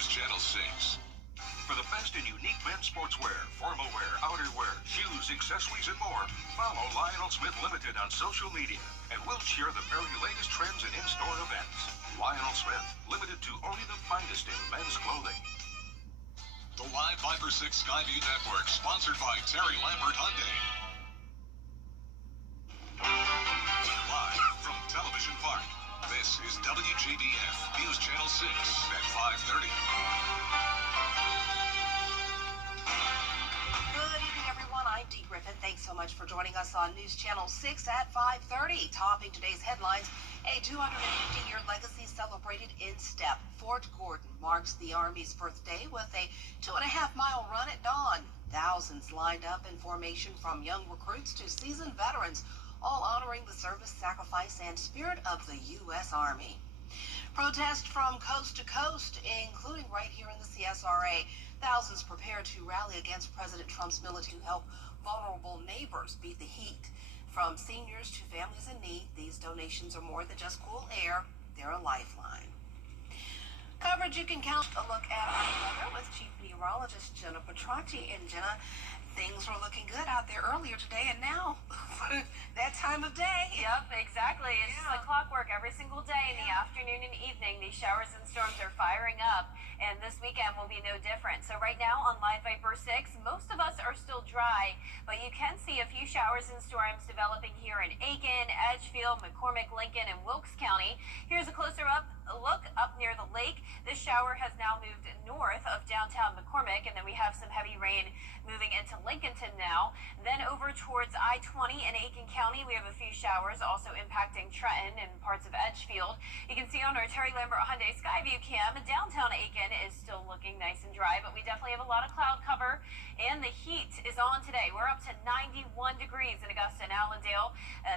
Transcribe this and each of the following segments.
News Channel 6. For the best in unique men's sportswear, formal wear, outerwear, shoes, accessories, and more, follow Lionel Smith Limited on social media, and we'll share the very latest trends and in-store events. Lionel Smith, limited to only the finest in men's clothing. The Live Viper 6 Skyview Network, sponsored by Terry Lambert Hyundai. Live from Television Park, this is WJBF News Channel 6 at 5:30. Good evening, everyone. I'm Dee Griffin. Thanks so much for joining us on News Channel 6 at 5:30. Topping today's headlines, a 250-year legacy celebrated in step. Fort Gordon marks the Army's birthday with a 2.5-mile run at dawn. Thousands lined up in formation from young recruits to seasoned veterans, all honoring the service, sacrifice, and spirit of the U.S. Army. Protest from coast to coast, including right here in the CSRA. Thousands prepared to rally against President Trump's military to help vulnerable neighbors beat the heat. From seniors to families in need, these donations are more than just cool air. They're a lifeline. Coverage you can count. A look at our weather with Chief Meteorologist Jenna Petracci. And Jenna, things were looking good out there earlier today, and now that time of day. Yep, exactly. It's just like clockwork every single day in the afternoon and evening. These showers and storms are firing up, and this weekend will be no different. So right now on Live Viper 6, most of us are still dry, but you can see a few showers and storms developing here in Aiken, Edgefield, McCormick, Lincoln, and Wilkes County. Here's a closer look up near the lake. This shower has now moved north of downtown McCormick, and then we have some heavy rain moving into Lincolnton now. Then over towards I-20 in Aiken County, we have a few showers also impacting Trenton and parts of Edgefield. You can see on our Terry Lambert Hyundai Skyview cam, downtown Aiken is still looking nice and dry, but we definitely have a lot of cloud cover, and the heat is on today. We're up to 91 degrees in Augusta and Allendale,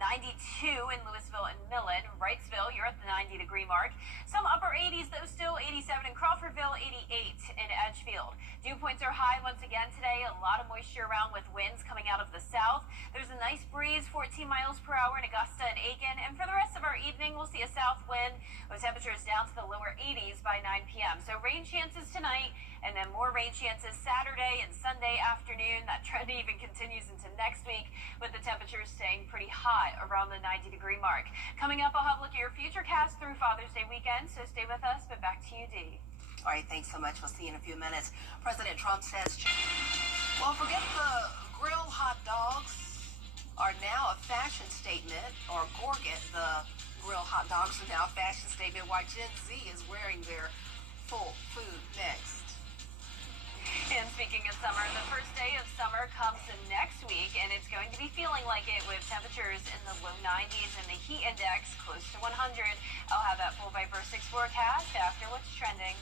92 in Louisville and Millen. Wrightsville, you're at the 90-degree mark. Some upper 80s, though, still 87 in Crawfordville, 88 in Edgefield. Dew points are high once again today. A lot of moisture around with winds coming out of the south. There's a nice breeze, 14 miles per hour in Augusta and Aiken. And for the rest of our evening, we'll see a south wind with temperatures down to the lower 80s by 9 p.m. So rain chances tonight, and then more rain chances Saturday and Sunday afternoon. That trend even continues into next week, with the temperatures staying pretty high around the 90-degree mark. Coming up, I'll have a look at your futurecast through Father's Day weekend, so stay with us, but back to you, Dee. All right, thanks so much. We'll see you in a few minutes. President Trump says, well, forget the grill hot dogs are now a fashion statement, or Gorget, the grill hot dogs are now a fashion statement, while Gen Z is wearing their full food next. And speaking of summer, the first day of summer comes next week, and it's going to be feeling like it with temperatures in the low 90s and the heat index close to 100. I'll have that full Viper 6 forecast after what's trending.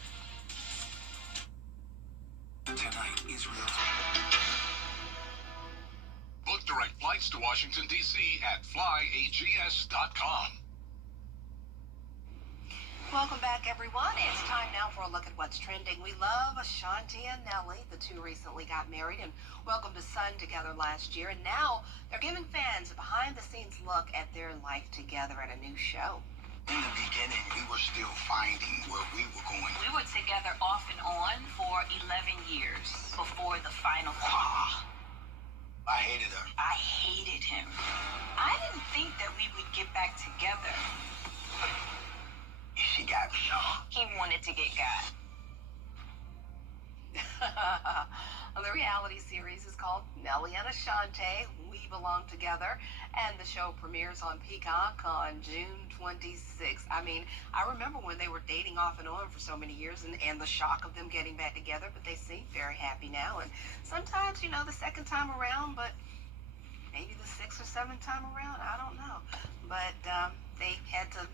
Tonight, Israel. Book direct flights to Washington, D.C. at flyags.com. Welcome back, everyone. It's time now for a look at what's trending. We love Ashanti and Nelly. The two recently got married and welcomed a son together last year. And now they're giving fans a behind-the-scenes look at their life together at a new show. In the beginning, we were still finding where we were going. We were together off and on for 11 years before the final call. I hated her. I hated him. I didn't think that we would get back together. She got me, y'all. He wanted to get got. The reality series is called Nelly and Ashanti, We Belong Together, and the show premieres on Peacock on June 26th. I mean, I remember when they were dating off and on for so many years, and the shock of them getting back together, but they seem very happy now. And sometimes, you know, the second time around, but maybe the sixth or seventh time around, I don't know. But they had to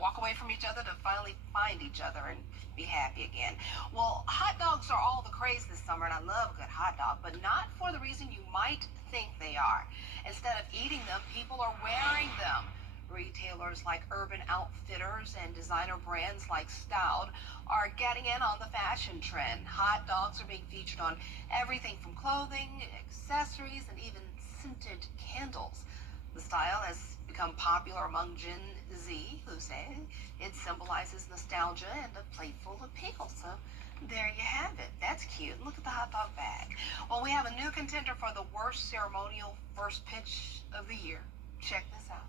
walk away from each other to finally find each other and be happy again. Well, hot dogs are all the craze this summer, and I love a good hot dog, but not for the reason you might think they are. Instead of eating them, people are wearing them. Retailers like Urban Outfitters and designer brands like Stout are getting in on the fashion trend. Hot dogs are being featured on everything from clothing, accessories, and even scented candles. The style has become popular among Gen Z, who say it symbolizes nostalgia and a playful appeal. So there you have it. That's cute. Look at the hot dog bag. Well, we have a new contender for the worst ceremonial first pitch of the year. Check this out.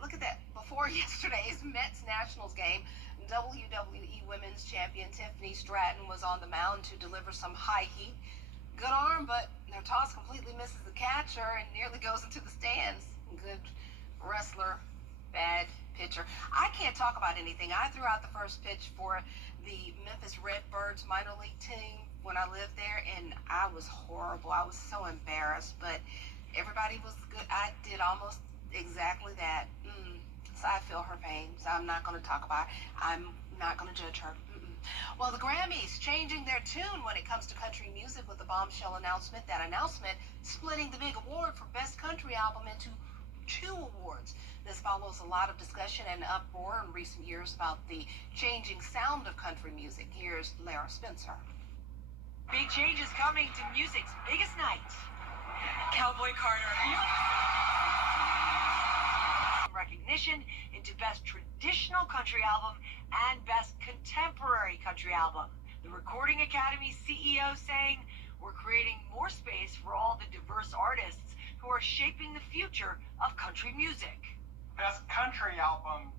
Look at that. Before yesterday's Mets-Nationals game, WWE Women's Champion Tiffany Stratton was on the mound to deliver some high heat. Good arm, but their toss completely misses the catcher and nearly goes into the stands. Good wrestler, bad pitcher. I can't talk about anything. I threw out the first pitch for the Memphis Redbirds minor league team when I lived there, and I was horrible. I was so embarrassed, but everybody was good. I did almost exactly that. So I feel her pain, so I'm not going to talk about it. I'm not going to judge her. Well, the Grammys changing their tune when it comes to country music with the bombshell announcement. That announcement splitting the big award for Best Country Album into 2 awards. This follows a lot of discussion and uproar in recent years about the changing sound of country music. Here's Lara Spencer. Big changes coming to music's biggest night. Cowboy Carter. Recognition into Best Traditional Country Album and Best Contemporary Country Album. The Recording Academy CEO saying, "We're creating more space for all the diverse artists who are shaping the future of country music." Best Country Album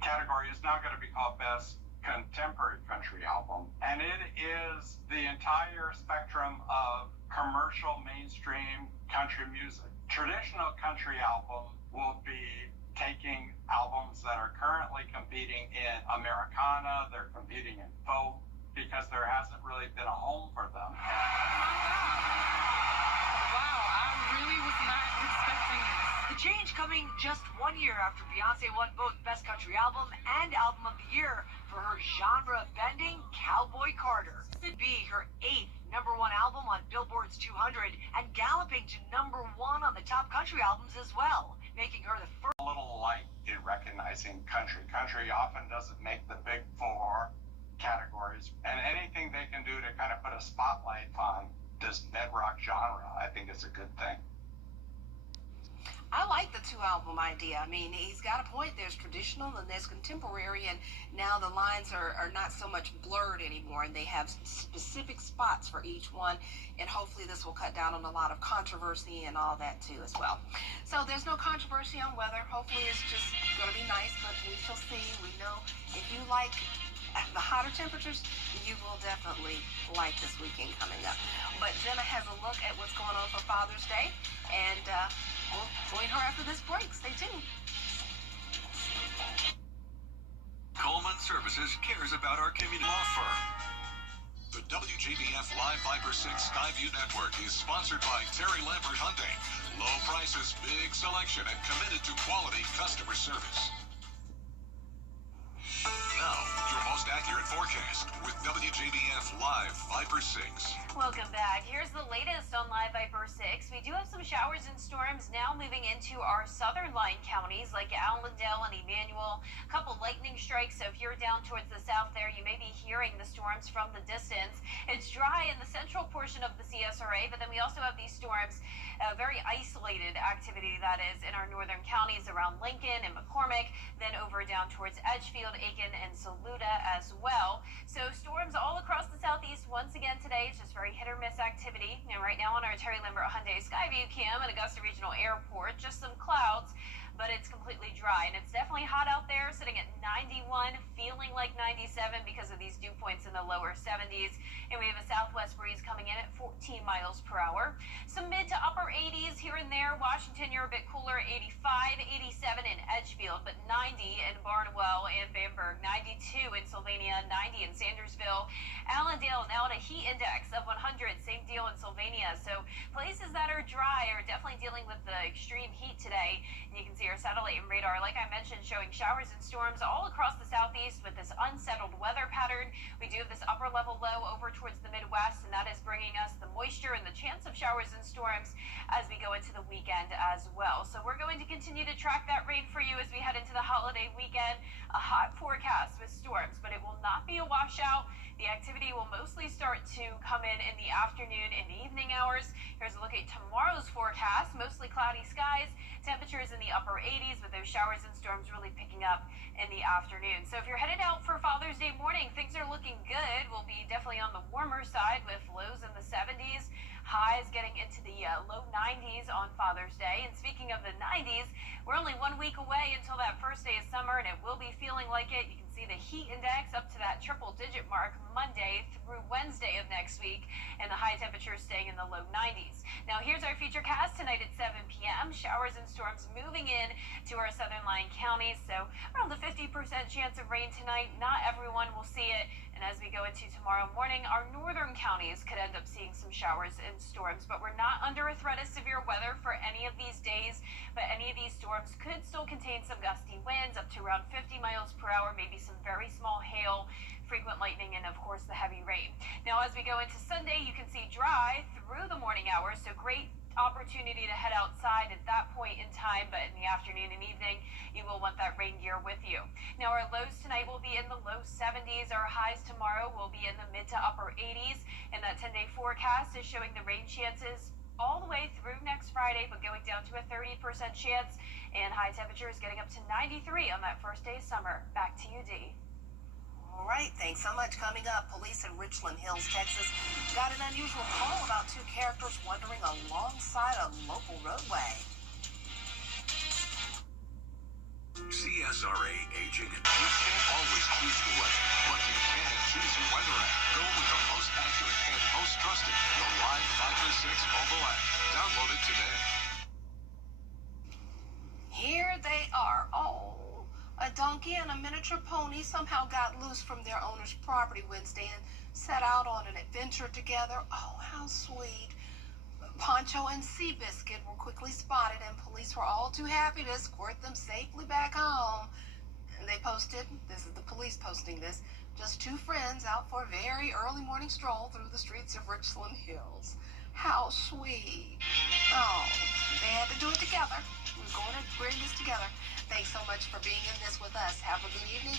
category is now going to be called Best Contemporary Country Album, and it is the entire spectrum of commercial mainstream country music. Traditional country album will be taking albums that are currently competing in Americana, they're competing in folk, because there hasn't really been a home for them. Wow, I really was not expecting this. The change coming just 1 year after Beyonce won both Best Country Album and Album of the Year for her genre-bending Cowboy Carter. It'd be her 8th #1 album on Billboard's 200 and galloping to #1 on the top country albums as well, making her the first. A little light in recognizing country. Country often doesn't make the big 4 categories, and anything they can do to kind of put a spotlight on this bedrock genre, I think is a good thing. I like the 2-album idea. I mean, he's got a point. There's traditional and there's contemporary, and now the lines are not so much blurred anymore, and they have specific spots for each one, and hopefully this will cut down on a lot of controversy and all that too as well. So there's no controversy on weather. Hopefully it's just going to be nice, but we shall see. We know if you like the hotter temperatures, you will definitely like this weekend coming up. But Jenna has a look at what's going on for Father's Day, and we'll join her after this break. Stay tuned. Coleman Services cares about our community. Law firm. The WJBF Live Viper 6 Skyview Network is sponsored by Terry Lambert Hyundai. Low prices, big selection, and committed to quality customer service. Now, your most accurate forecast with WJBF Live Viper 6. Welcome back. Here's the latest on Live Viper 6. We do have some showers and storms now moving into our southern line counties like Allendale and Emmanuel. A couple lightning strikes, so if you're down towards the south there, you may be hearing the storms from the distance. It's dry in the central portion of the CSRA, but then we also have these storms, very isolated activity that is in our northern counties around Lincoln and McCormick, then over down towards Edgefield, Aiken, and Saluda as well. So storms all across the southeast once again today. It's just very hit or miss activity. And right now on our Terry Lambert Hyundai Skyview cam at Augusta Regional Airport, just some clouds, but it's completely dry, and it's definitely hot out there, sitting at 91, feeling like 97 because of these dew points in the lower 70s, and we have a southwest breeze coming in at 14 miles per hour. Some mid to upper 80s here and there. Washington, you're a bit cooler, 85, 87 in Edgefield, but 90 in Barnwell and Bamberg, 92 in Sylvania, 90 in Sandersville. Allendale now at a heat index of 100, same deal in Sylvania. So places that are dry are definitely dealing with the extreme heat today, and you can see our satellite and radar, like I mentioned, showing showers and storms all across the southeast with this unsettled weather pattern. We do have this upper level low over towards the Midwest, and that is bringing us the moisture and the chance of showers and storms as we go into the weekend. weekend as well. So we're going to continue to track that rain for you as we head into the holiday weekend. A hot forecast with storms, but it will not be a washout. The activity will mostly start to come in the afternoon and evening hours. Here's a look at tomorrow's forecast. Mostly cloudy skies, temperatures in the upper 80s with those showers and storms really picking up in the afternoon. So if you're headed out for Father's Day morning, things are looking good. We'll be definitely on the warmer side with lows in the 70s. Highs getting into the low 90s on Father's Day. And speaking of the 90s, we're only 1 week away until that first day of summer, and it will be feeling like it. You can see the heat index up to that triple-digit mark Monday through Wednesday of next week, and the high temperatures staying in the low 90s. Now, here's our futurecast tonight at 7 p.m. Showers and storms moving in to our southern lying counties, so around a 50% chance of rain tonight. Not everyone will see it. And as we go into tomorrow morning, our northern counties could end up seeing some showers and storms, but we're not under a threat of severe weather for any of these days. But any of these storms could still contain some gusty winds up to around 50 miles per hour, maybe some very small hail, frequent lightning, and of course the heavy rain. Now, as we go into Sunday, you can see dry through the morning hours, so great opportunity to head outside at that point in time, but in the afternoon and evening, you will want that rain gear with you. Now, our lows tonight will be in the low 70s. Our highs tomorrow will be in the mid to upper 80s, and that 10-day forecast is showing the rain chances all the way through next Friday, but going down to a 30% chance, and high temperatures getting up to 93 on that first day of summer. Back to you, Dee. All right, thanks so much. Coming up, police in Richland Hills, Texas, got an unusual call about two characters wandering alongside a local roadway. CSRA aging. You can't always choose your weather, but you can choose your weather app. Go with the most accurate and most trusted, the Live Viper 6 mobile app. Download it today. Here they are. Oh, a donkey and a miniature pony somehow got loose from their owner's property Wednesday and set out on an adventure together. Oh, how sweet. Poncho and Seabiscuit were quickly spotted, and police were all too happy to escort them safely back home. And they posted, this is the police posting this, just two friends out for a very early morning stroll through the streets of Richland Hills. How sweet. Oh, they had to do it together. We're going to bring this together. Thanks so much for being in this with us. Have a good evening.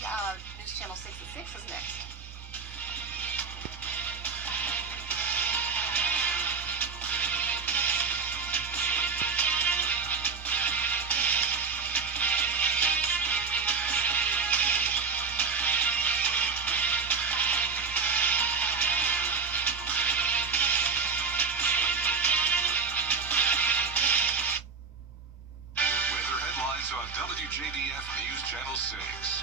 News Channel 6 at 6 is next. On WJBF News Channel 6,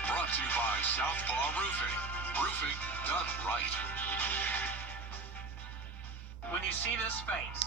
brought to you by Southpaw Roofing. Roofing done right. When you see this face,